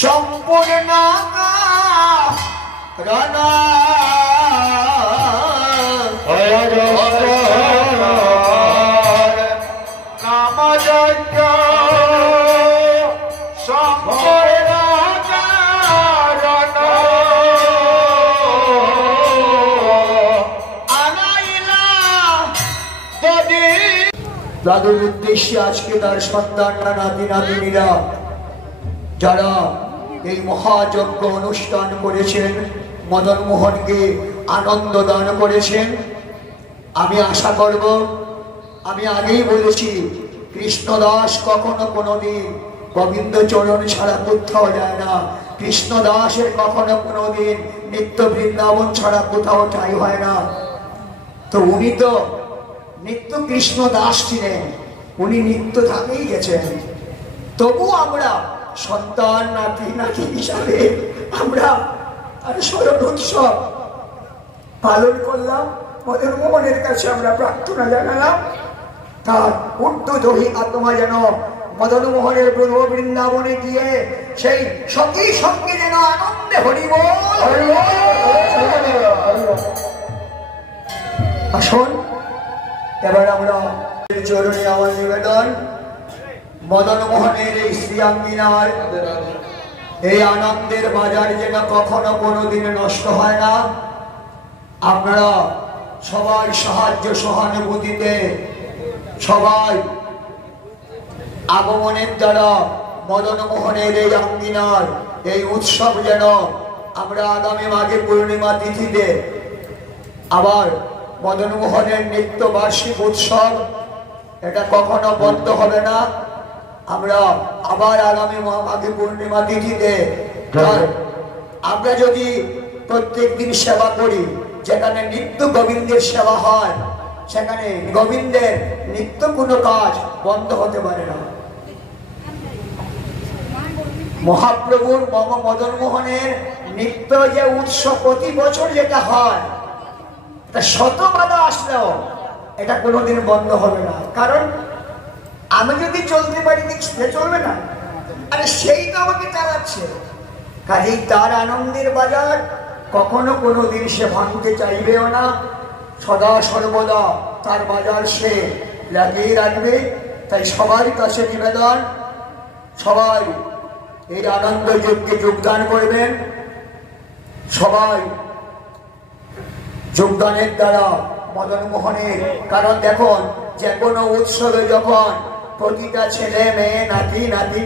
সম্পূর্ণ রণ নাম যজ্ঞ সম্পূর্ণ রণ আনাইলা দেবী। তাদের উদ্দেশ্যে আজকে তার সন্তানরা নাতি নাতিনীরা যারা এই মহাযজ্ঞ অনুষ্ঠান করেছেন, মদন মোহনকে আনন্দ দান করেছেন, আমি আশা করব, আমি আগেই বলেছি কৃষ্ণদাস কখনো কোনোদিন গোবিন্দ চরণ ছাড়া কোথাও যায় না। কৃষ্ণদাসের কখনো কোনোদিন নিত্য বৃন্দাবন ছাড়া কোথাও ঠাঁই হয় না। তো উনি তো নিত্য কৃষ্ণদাস ছিলেন, উনি নিত্য ধামেই গেছেন। তবু আমরা সন্তান নাতি নাতি হিসাবে আমরা স্মরণ উৎসব পালন করলাম। মদন মোহনের কাছে আমরা প্রার্থনা জানালাম তার উর্ধ্বদহী আত্মা যেন মদন মোহনের প্রভু বৃন্দাবনে গিয়ে সেই সখী সঙ্গে যেন আনন্দে হরিবোল। আসুন এবার আমরা চরণে আমার নিবেদন, মদন মোহনের এই শ্রীয়াঙ্গিনার এই আনন্দের বাজার যেন কখনো কোনোদিন নষ্ট হয় না। আপনারা সবাই সাহায্য সহানুভূতিতে সবাই আগমনের দ্বারা মদন মোহনের এই আঙ্গিনার এই উৎসব যেন আমরা আগামী মাঘে পূর্ণিমা তিথিতে আবার মদন মোহনের নিত্য বার্ষিক উৎসব, এটা কখনো বন্ধ হবে না। আমরা আবার আগামী মাঘে পূর্ণিমা তিথিতে আমরা যদি প্রত্যেক দিন সেবা করি, যেখানে নিত্য গোবিন্দের সেবা হয়, সেখানে গোবিন্দের নিত্য কোনো কাজ বন্ধ হতে পারে না। মহাপ্রভুর মদন মোহনের নিত্য যে উৎসব প্রতি বছর যেটা হয়, এটা শত বাধা আসলেও এটা কোনোদিন বন্ধ হবে না। কারণ আমি যদি চলতে পারি সে চলবে না, আরে সেই তো আমাকে চালাচ্ছে। কাজেই তার আনন্দের বাজার কখনো কোনোদিন সে ভাঙতে চাইবেও না। সদা সর্বদা তার বাজার সে লাগিয়ে রাখবে। তাই সবার কাছে নিবেদন, সবাই এই আনন্দ যজ্ঞে যোগদান করবেন। সবাই যোগদানের দ্বারা মদন মোহনের, কারণ দেখুন যে কোনো উৎসবে যখন প্রতিটা ছেলে মেয়ে নাতি নাতি